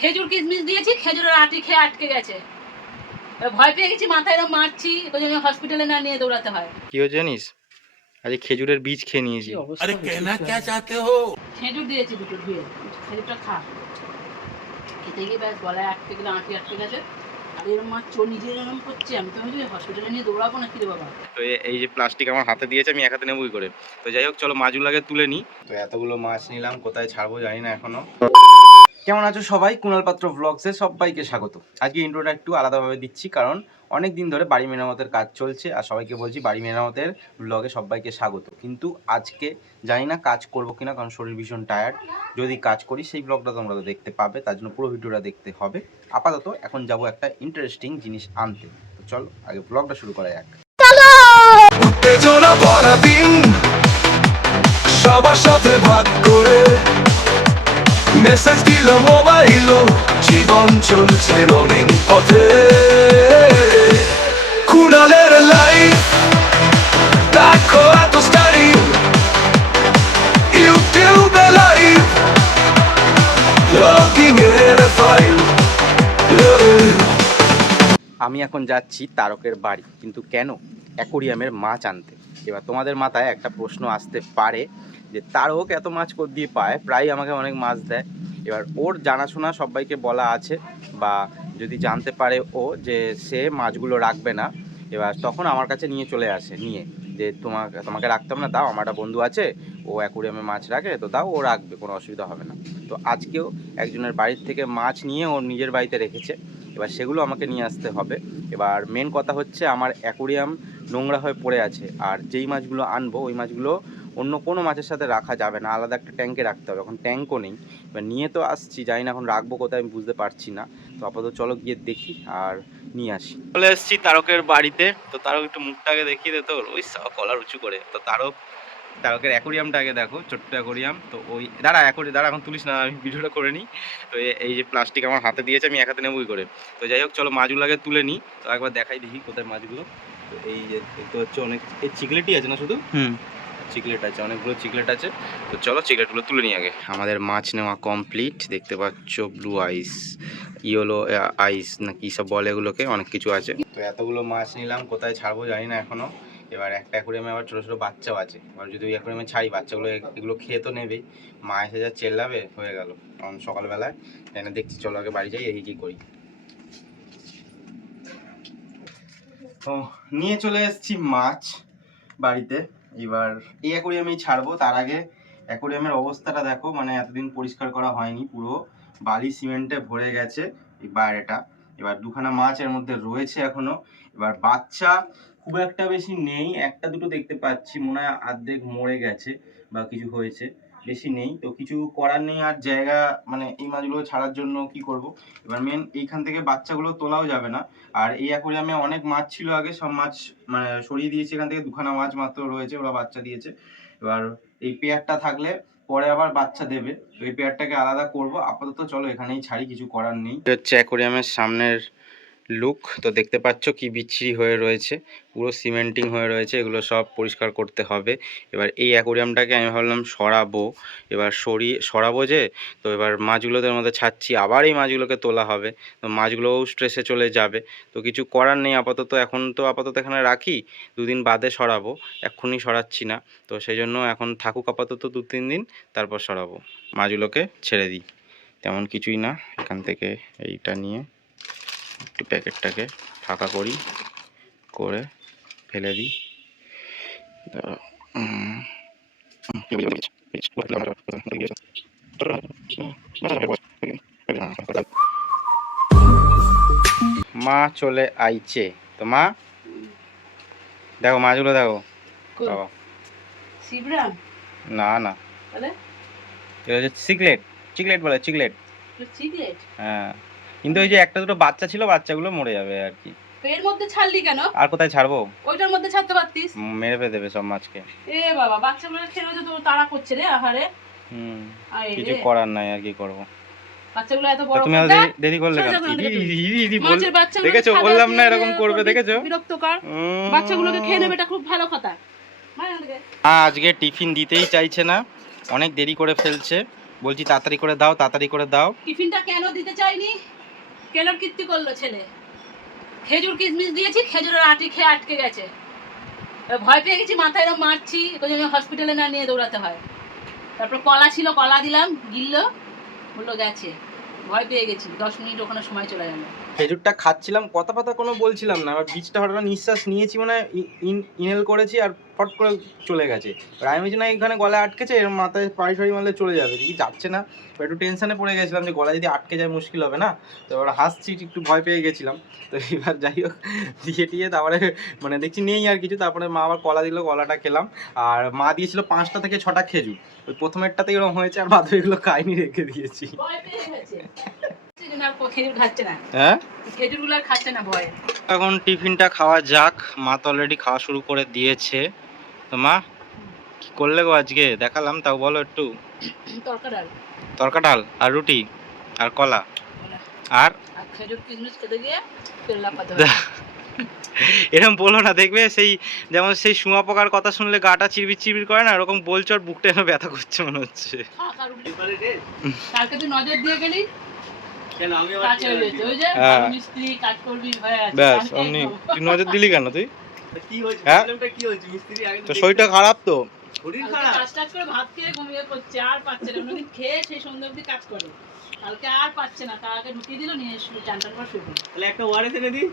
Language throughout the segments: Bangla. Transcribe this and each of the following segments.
খেজুর কিশমিশ দিয়েছি, খেজুরের আটি খেয়ে আটকে গেছে। ভয় পেয়ে গেছি, মাথায় এরকম মারছি, ওই জন্য হসপিটালে না নিয়ে দৌড়াতে হয়। কি হয়েছে জানিস? আজকে খেজুরের বীজ খেয়ে নিয়েছি। अरे कहना क्या चाहते हो? খেজুর দিয়েছি দুটো ধুয়ে, খেজুরটা খা। খেতে গিয়ে ব্যাস গলায় আটকে গেলে, আটকে গেছে। আর এরকম মাছ চোর নিজে এরকম করছে, আমি তো ভাবছি হসপিটালে নিয়ে দৌড়াবো না কি রে বাবা। তো এই যে প্লাস্টিক আমার হাতে দিয়েছে, আমি এক হাতে নেবই করে। তো যাই হোক, চলো মাছগুলো আগে তুলে নিই। তো এতগুলো মাছ নিলাম, কোথায় ছাড়বো জানি না এখনো। কেমন আছো সবাই? কুণাল পাত্র ব্লগসে সবাইকে স্বাগত। আজকে ইন্ট্রোটা একটু আলাদাভাবে দিচ্ছি, কারণ অনেক দিন ধরে বাড়ি মেরামতের কাজ চলছে, আর সবাইকে বলছি বাড়ি মেরামতের ব্লগে সবাইকে স্বাগত। কিন্তু আজকে জানি না কাজ করবো কিনা, কারণ শরীর ভীষণ টায়ার্ড। যদি কাজ করি সেই ব্লগটা তোমরা তো দেখতে পাবে, তার জন্য পুরো ভিডিওটা দেখতে হবে। আপাতত এখন যাব একটা ইন্টারেস্টিং জিনিস আনতে। তো চলো আগে ব্লগটা শুরু করা যাক। উত্তেজনা ভরা দিন, সবার সাথে ভাগ করে মেসেজ দিল মোবাইল, জীবন চলছে রঙিন পথে। কুণালের লাইফ দেখো এত স্টাইল, ইউটিউবে লাইভ লগিং এর ফাইল। আমি এখন যাচ্ছি তারকের বাড়ি, কিন্তু কেন? অ্যাকোরিয়ামের মাছ আনতে। এবার তোমাদের মাথায় একটা প্রশ্ন আসতে পারে যে তারক এত মাছ দিয়ে পায়, প্রায় আমাকে অনেক মাছ দেয়। এবার ওর জানাশোনা সবাইকে বলা আছে, বা যদি জানতে পারে ও যে সে মাছগুলো রাখবে না, এবার তখন আমার কাছে নিয়ে চলে আসে, নিয়ে যে তোমাকে রাখতাম না, দাও, আমার একটা বন্ধু আছে, ও অ্যাকোরিয়ামে মাছ রাখে, তো দাও, ও রাখবে, কোনো অসুবিধা হবে না। তো আজকেও একজনের বাড়ির থেকে মাছ নিয়ে ওর নিজের বাড়িতে রেখেছে, এবার সেগুলো আমাকে নিয়ে আসতে হবে। এবার মেন কথা হচ্ছে, আমার অ্যাকোরিয়াম নোংরা হয়ে পড়ে আছে, আর যেই মাছগুলো আনবো ওই মাছগুলো অন্য কোনো মাছের সাথে রাখা যাবে না, আলাদা একটা ট্যাঙ্কে রাখতে হবে। এখন ট্যাঙ্কও নেই, এবার নিয়ে তো আসছি, জানি না এখন রাখবো কোথায়, আমি বুঝতে পারছি না। তো আপাতত চলো গিয়ে দেখি আর নিয়ে আসি। চলে এসেছি তারকের বাড়িতে। তো তারক একটু মুখটাকে দেখিয়ে দে তোর, ওই কলার উঁচু করে। তো তারকের অ্যাকোরিয়ামটা আগে দেখো, ছোট্ট অ্যাকোরিয়াম। তো ওই দাঁড়া এখন তুলিস না, আমি ভিডিওটা করে নিই। তো এই যে প্লাস্টিক আমার হাতে দিয়েছে, আমি এক হাতে নেবই করে। তো যাই হোক, চলো মাছগুলো আগে তুলে নিই। তো একবার দেখাই দেখি কোথায় মাছগুলো। তো এই যে দেখতে হচ্ছে অনেক, এই চিকলেটই আছে না শুধু? চিকলেট আছে, অনেকগুলো চিকলেট আছে। তো চলো চিকলেটগুলো তুলে নিই আগে। আমাদের মাছ নেওয়া কমপ্লিট। দেখতে পাচ্ছ ব্লু আইস, ইয়েলো আইস না কি সব বলে এগুলোকে, অনেক কিছু আছে। তো এতগুলো মাছ নিলাম, কোথায় ছাড়বো জানি না এখনো। এবার একটা অ্যাকোরিয়ামে আবার ছোটো ছোটো বাচ্চাও আছে। এবার যদি ওই অ্যাকোরিয়ামে ছাড়ি, বাচ্চাগুলো এগুলো খেয়ে তো নেবেই। মা এসে যা চেল্লাবে, হয়ে গেল। কারণ সকালবেলায় এনে দেখছি, চলো আগে বাড়ি যাই, এই কী করি। তো নিয়ে চলে এসেছি মাছ বাড়িতে। এবার এই অ্যাকোরিয়ামেই ছাড়বো। তার আগে অ্যাকোরিয়ামের অবস্থাটা দেখো, মানে এতদিন পরিষ্কার করা হয়নি, পুরো বালি সিমেন্টে ভরে গেছে এই বাইরেটা। এবার দুখানা মাছ এর মধ্যে রয়েছে এখনো। এবার বাচ্চা খুব একটা বেশি নেই, একটা দুটো দেখতে পাচ্ছি, মনে হয় অর্ধেক মরে গেছে বা কিছু হয়েছে, বেশি নেই। তো কিছু করার নেই, আর জায়গা মানে এই মাছগুলো ছাড়ার জন্য কি করব। এবার মেন এইখান থেকে বাচ্চাগুলো তোলাও যাবে না। আর এই অ্যাকোরিয়ামে অনেক মাছ ছিল আগে, সব মাছ মানে সরিয়ে দিয়েছি। এখান থেকে দুখানা মাছ মাত্র রয়েছে, ওরা বাচ্চা দিয়েছে। এবার এই পেয়ারটা থাকলে পরে আবার বাচ্চা দেবে, তো এই পেয়ারটাকে আলাদা করব। আপাতত চলো এখানেই ছাড়ি, কিছু করার নেই। হচ্ছে অ্যাকোরিয়ামের সামনের লুক। তো দেখতে পাচ্ছ কি বিচ্ছিরি হয়ে রয়েছে, পুরো সিমেন্টিং হয়ে রয়েছে, এগুলো সব পরিষ্কার করতে হবে। এবার এই অ্যাকোরিয়ামটাকে আমি ভাবলাম সরাবো। এবার সরাবো যে, তো এবার মাছগুলোদের মধ্যে ছাড়ছি, আবার এই মাছগুলোকে তোলা হবে, তো মাছগুলোও স্ট্রেসে চলে যাবে। তো কিছু করার নেই আপাতত, এখন তো আপাতত এখানে রাখি, দুদিন বাদে সরাবো, এক্ষুনি সরাচ্ছি না। তো সেই জন্য এখন থাকুক আপাতত 2-3 দিন, তারপর সরাবো। মাছগুলোকে ছেড়ে দিই, তেমন কিছুই না। এখান থেকে এইটা নিয়ে একটু প্যাকেটটাকে ফাঁকা করি, করে ফেলে দিই। মা চলে আইছে। তো মা দেখো মাছগুলো দেখো। বাবা শিবরাম না না, বলে এটা হচ্ছে চিকলেট বলে, চিকলেট। চিকলেট। হ্যাঁ, কিন্তু ওই যে একটা দুটো বাচ্চা ছিল, বাচ্চাগুলো মরে যাবে আর কি। তো এর মধ্যে ছাড়লি কেন? আর কোথায় ছাড়বো? ওইটার মধ্যে ছাড়তে পারতিস। মেরে ফেলে দেবে সব মাছকে। এ বাবা, বাচ্চাগুলো খেলে তো তোর তাড়া করছে রে, আহারে। কিছু করার নাই, আর কি করবো। বাচ্চাগুলো এত বড়, তুমি দেরি করলে কেন? মাছের বাচ্চাগুলো দেখেছো, বললাম না এরকম করবে, দেখেছো? বিরক্তকর। বাচ্চাগুলোকে খেয়ে নেবে, এটা খুব ভালো কথা। আজকে টিফিন দিতেই চাইছে না, অনেক দেরি করে ফেলছে। বলছি তাড়াতাড়ি করে দাও, তাড়াতাড়ি করে দাও। টিফিনটা কেন দিতে চাইনি, কেন কীর্তি করলো ছেলে। খেজুর কিশমিশ দিয়েছি, খেজুরের আটি খেয়ে আটকে গেছে। এবার ভয় পেয়ে গেছি, মাথায় এরকম মারছি, ওই জন্য হসপিটালে না নিয়ে দৌড়াতে হয়। তারপর কলা ছিল, কলা দিলাম, গিললো, বললো গেছে। ভয় পেয়ে গেছি, 10 মিনিট ওখানে সময় চলে গেল। খেজুরটা খাচ্ছিলাম, কথা পাতা কোনো বলছিলাম না, আবার বীজটা হঠাৎ নিঃশ্বাস নিয়েছি, মানে ইনহেল করেছি আর ফট করে চলে গেছে। আর আমি বলছি না এখানে গলায় আটকেছে, এর মাথায় পাড়ি ফাড়ি মারলে চলে যাবে, দেখি যাচ্ছে না। একটু টেনশনে পড়ে গেছিলাম যে গলায় যদি আটকে যায় মুশকিল হবে না। তো এবার হাসছি, একটু ভয় পেয়ে গেছিলাম। তো এবার যাই হোক দিয়ে টিয়ে তারপরে মানে দেখছি নেই আর কিছু। তারপরে মা আবার কলা দিল, কলাটা খেলাম। আর মা দিয়েছিল 5টা থেকে 6টা খেজুর, ওই প্রথমেরটাতে এরকম হয়েছে, আর বাদ এগুলো খাইনি, রেখে দিয়েছি। ভয় পেয়ে গেছে, খেজুর খাচ্ছে না, হ্যাঁ, খেজুরগুলো আর খাচ্ছে না ভয়ে। এখন টিফিনটা খাওয়া যাক। মা তো অলরেডি খাওয়া শুরু করে দিয়েছে। তো মা কি করলে গো আজকে, দেখালাম তাও বলো একটু। তরকা ডাল, তরকা ডাল আর রুটি আর কলা আর আর খেজুর কিশমিশ খেতে গিয়ে পেল্লা পাতে এরকম বলো না, দেখবে সেই যেমন সেই শুঁয়া পোকার কথা শুনলে গাটা চিরবির চিরবির করে না, এরকম বলছো আর বুকটা যেন ব্যথা করছে মনে হচ্ছে। কালকে তুই নজর দিয়ে গেলি, কাজ হয়ে গেছে, ওই যে হ্যাঁ। মিস্ত্রি কাজ করবি হয়ে আছে। ব্যাস কালকে অমনি একদম। তুই নজর দিলি কেন তুই? কি হয়েছে? হ্যাঁ? প্রবলেমটা কি হয়েছে? মিস্ত্রি আগে তো তো শরীরটা খারাপ তো। শরীর কালকে খারাপ। কাজ টাজ করে ভাত খেয়ে ঘুমিয়ে পড়ছে, আর পাচ্ছে না। অন্যদিন খেয়ে সেই সন্ধ্যা অবধি কাজ করে, কালকে আর পাচ্ছে না। তার আগে ঢুকিয়ে দিল, নিয়ে চান টান করে শুয়ে পড়ল। তাহলে একটা ওয়ারেস এনে দিই।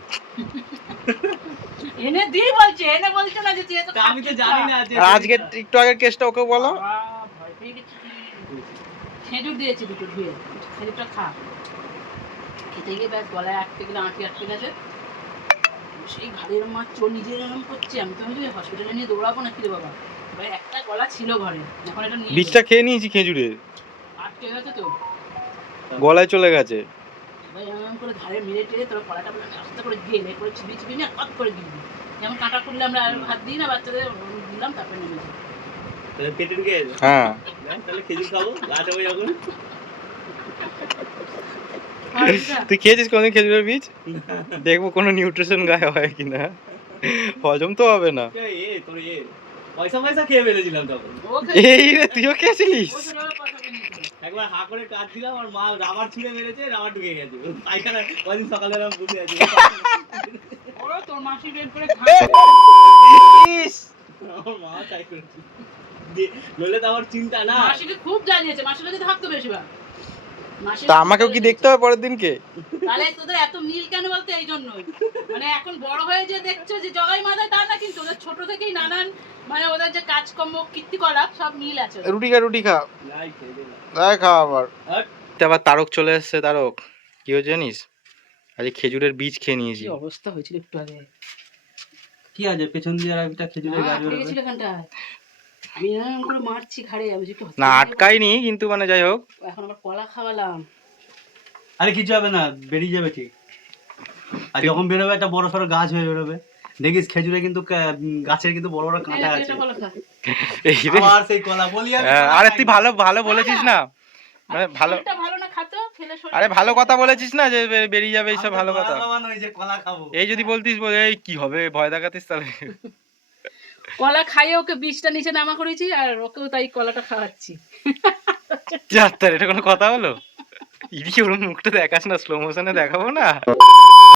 এনে দিয়ে বলছে, এনে বলছে না যে তুই এত তা আমি তো জানি না যে আর আজকে একটু আগের কেসটা ওকে বলো। ভয় পেয়ে গেছি। খেজুর দিয়েছি দুটো ধুয়ে, খেজুরটা খা। খেতে গিয়ে ব্যাস গলায় আটকে গেলে, আটকে গেছে। সেই ঘাড়ের মাছ চোর নিজে এরকম করছে। আমি তো ভাবছি হসপিটালে নিয়ে দৌড়াবো না, কি রে বাবা। এবার একটা গলা ছিল ঘরে, এখন এটা নিয়ে বীজটা খেয়ে নিয়েছি খেজুরের, আটকে গেছে তো। গলায় চলে গেছে। এবার এরকম করে ঘাড়ে মেরে টেরে তোর কলাটা বলে আস্তে করে গেলে করে চিবি চিবি না কত করে গিলবি। যেমন কাঁটা করলে আমরা আর ভাত দিই না বাচ্চাদের, দিলাম তারপরে নেমে যাই। তাহলে পেটে ঢুকে গেছে। হ্যাঁ, তাহলে খেজুর খাবো, গাছ হবে যখন। তুই খেয়েছিস কোনদিন খেজুরের বীজ? দেখবো কোনো নিউট্রিশন গায়ে হয় কিনা, হজম তো হবে না। তোর পয়সা পয়সা খেয়ে ফেলেছিলাম তখন। ও খেয়ে- এই রে, তুইও খেয়েছিলিস? ও ছোটবেলায় পয়সা পেয়ে নিয়েছিল। একবার হা করে কাজ দিলাম, আর মা রাবার ছুঁড়ে মেরেছে, রাবার ঢুকে গেছে পায়খানা। কদিন সকালে আমি বসে আছি। ও তোর মাসি বের করে ইস! আমার মা তাই করেছে। নইলে তো আমার চিন্তা না। মাসিকে খুব জ্বালিয়েছে, মাসির কাছে থাকতো বেশিরভাগ। মাসির তা আমাকেও কি দেখতে হবে পরের দিনকে? তাহলে তোদের এত মিল কেন বলতে, এই জন্যই। মানে এখন বড় হয়ে যে দেখছো যে জগাই মাথায়, তা না, কিন্তু ওদের ছোট থেকেই নানান মানে ওদের যে কাজকর্ম কীর্তিকলাপ সব মিল আছে ওদের। রুটি খা, রুটি খা, নাই খেয়ে দিলাম। তাই খা আবার। হাট। আবার তারক চলে এসছে। তারক কি হয়েছে জানিস? আজ খেজুরের বীজ খেয়ে নিয়েছি। কি অবস্থা হয়েছিল একটু আগে। কি আছে পেছন দিয়ে আর একটা খেজুরের গাছ আটকে বেরোবে। গেছিল এখানটায়। আমি এরকম করে মারছি ঘাড়ে, আমি একটু না আটকাইনি, কিন্তু মানে যাই হোক। এখন আবার কলা খাওয়ালাম। আরে কিছু হবে না, বেরিয়ে যাবে ঠিক। আর যখন বেরোবে একটা বড় সড়ো গাছ হয়ে বেরোবে। দেখিস খেজুরে কিন্তু গাছের কিন্তু বড় বড় কাঁটা আছে। এটা কলা খা। এই রে। আবার সেই কলা বলি আমি। হ্যাঁ, আরে তুই ভালো ভালো বলেছিস না, মানে ভালো। শরীরটা ভালো না, খাতো খেলে শরীর। আরে ভালো কথা বলেছিস না যে বেরিয়ে যাবে এইসব, ভালো কথা। ওই যে কলা খাবো। এই যদি বলতিস এই কি হবে, ভয় দেখাতিস, তাহলে কলা খাইয়ে ওকে বীজটা নিচে নামা করেছি, আর ওকেও তাই কলাটা খাওয়াচ্ছি। যাত্রার এটা কোনো কথা হলো? ইদি ওর মুখটা দেখাস না, স্লো মোশনে দেখাবো না।